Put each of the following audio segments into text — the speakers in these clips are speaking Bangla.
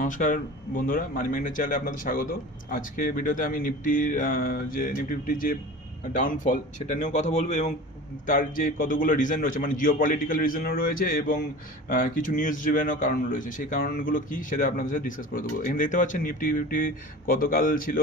নমস্কার বন্ধুরা, মানি ম্যাগনেট চ্যানেলে আপনাদের স্বাগত। আজকে ভিডিওতে আমি নিফটির নিফটি ফিফটির যে ডাউনফল সেটা নিয়েও কথা বলবো, এবং তার যে কতগুলো রিজন রয়েছে, মানে জিও পলিটিক্যাল রিজনও রয়েছে এবং কিছু নিউজ ড্রিভেনও কারণ রয়েছে। সেই কারণগুলো কী সেটা আপনাদের সাথে ডিসকাস করে দেবো। এখানে দেখতে পাচ্ছেন নিফটি ফিফটি গতকাল ছিল,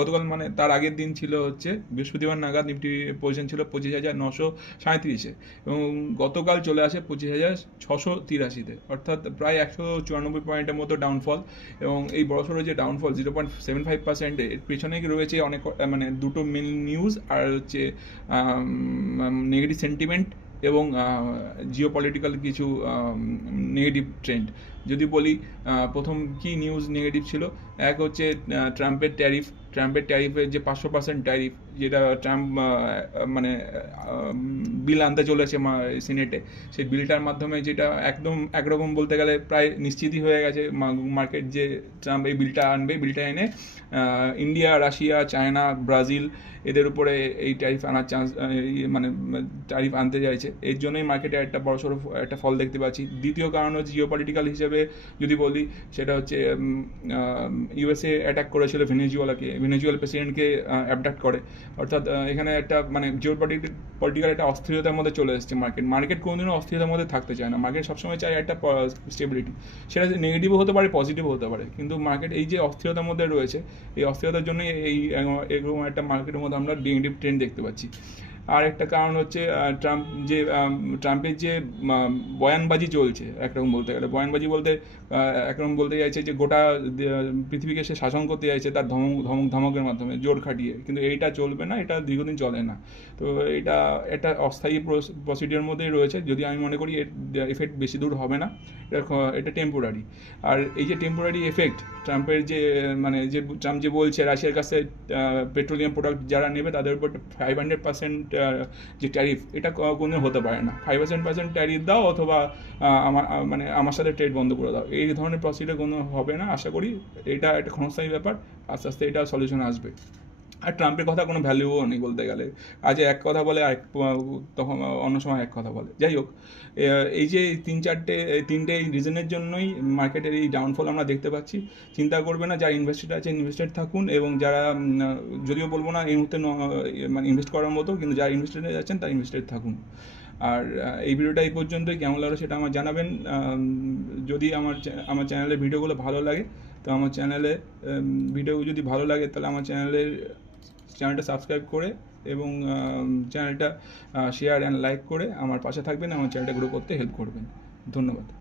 গতকাল মানে তার আগের দিন ছিল হচ্ছে বৃহস্পতিবার নাগাদ নিফটি পজিশন ছিল 25,937-এ, এবং গতকাল চলে আসে 25,683-তে, অর্থাৎ প্রায় 194 পয়েন্টের মতো ডাউনফল। এবং এই বড়সড় যে ডাউনফল 0.75%, এর পেছনে রয়েছে অনেক মানে দুটো মেন নিউজ, আর হচ্ছে নেগেটিভ সেন্টিমেন্ট এবং জিও পলিটিক্যাল কিছু নেগেটিভ ট্রেন্ড। যদি বলি প্রথম কি নিউজ নেগেটিভ ছিল, এক হচ্ছে ট্রাম্পের ট্যারিফের যে 500% ট্যারিফ, যেটা ট্রাম্প মানে বিল আনতে চলেছে সিনেটে, সেই বিলটার মাধ্যমে যেটা একদম একরকম বলতে গেলে প্রায় নিশ্চিতই হয়ে গেছে মার্কেট যে ট্রাম্প এই বিলটা আনবে। বিলটা এনে ইন্ডিয়া, রাশিয়া, চায়না, ব্রাজিল এদের উপরে এই ট্যারিফ আনার চান্স, মানে ট্যারিফ আনতে চাইছে। এর জন্যই মার্কেটে একটা বড়সড় একটা ফল দেখতে পাচ্ছি। দ্বিতীয় কারণ হচ্ছে জিও পলিটিক্যাল হিসেবে যদি বলি, সেটা হচ্ছে ইউএসএ অ্যাটাক করেছিল ভেনেজুয়েলার প্রেসিডেন্টকে অ্যাবডাক্ট করে। অর্থাৎ এখানে একটা মানে জিও পলিটিক্যাল একটা অস্থিরতার মধ্যে চলে এসেছে মার্কেট কোনোদিনও অস্থিরতার মধ্যে থাকতে চায় না। মার্কেট সবসময় চায় একটা স্টেবিলিটি, সেটা নেগেটিভও হতে পারে, পজিটিভও হতে পারে, কিন্তু মার্কেট এই যে অস্থিরতার মধ্যে রয়েছে, এই অস্থিরতার জন্যই এরকম একটা মার্কেটের মধ্যে আমরা নেগেটিভ ট্রেন্ড দেখতে পাচ্ছি। আর একটা কারণ হচ্ছে ট্রাম্পের যে বয়ানবাজি চলছে, একরকম বলতে গেলে বয়ানবাজি বলতে একরকম বলতে চাইছে যে গোটা পৃথিবীকে সে শাসন করতে চাইছে তার ধমকের মাধ্যমে, জোর খাটিয়ে। কিন্তু এইটা চলবে না, এটা দীর্ঘদিন চলে না। তো এটা একটা অস্থায়ী প্রসিডিওর মধ্যেই রয়েছে। যদি আমি মনে করি এর এফেক্ট বেশি দূর হবে না, এটা টেম্পোরারি। আর এই যে টেম্পোরারি এফেক্ট, ট্রাম্পের যে মানে যে ট্রাম্প যে বলছে রাশিয়ার কাছে পেট্রোলিয়াম প্রোডাক্ট যারা নেবে তাদের উপর 500% যে ট্যারিফ, এটা কোনো হতে পারে না। 500% ট্যারিফ দাও, অথবা আমার সাথে ট্রেড বন্ধ করে দাও, এই ধরনের প্রসিডিওর কোনো হবে না। আশা করি এটা একটা ক্ষণস্থায়ী ব্যাপার, আস্তে আস্তে এটা সলিউশন আসবে। আর ট্রাম্পের কথা কোনো ভ্যালুও নেই বলতে গেলে। আজ এক কথা বলে, তখন অন্য সময় এক কথা বলে। যাই হোক, এই যে তিনটে রিজনের জন্যই মার্কেটের এই ডাউনফল আমরা দেখতে পাচ্ছি। চিন্তা করবে না, যারা ইনভেস্টেড আছে ইনভেস্টেড থাকুন, এবং যারা যদিও বলবো না এই মুহূর্তে মানে ইনভেস্ট করার মতো, কিন্তু যারা ইনভেস্টেড আছেন তারা ইনভেস্টেড থাকুন। আর এই ভিডিওটা এই পর্যন্তই। কেমন লাগলো সেটা আমার জানাবেন। যদি আমার চ্যানেলের ভিডিওগুলো ভালো লাগে, তো আমার চ্যানেলে ভিডিও যদি ভালো লাগে তাহলে আমার চ্যানেলটা সাবস্ক্রাইব করে এবং চ্যানেলটা শেয়ার অ্যান্ড লাইক করে আমার পাশে থাকবেন, আমার চ্যানেলটা গ্রো করতে হেল্প করবেন। ধন্যবাদ।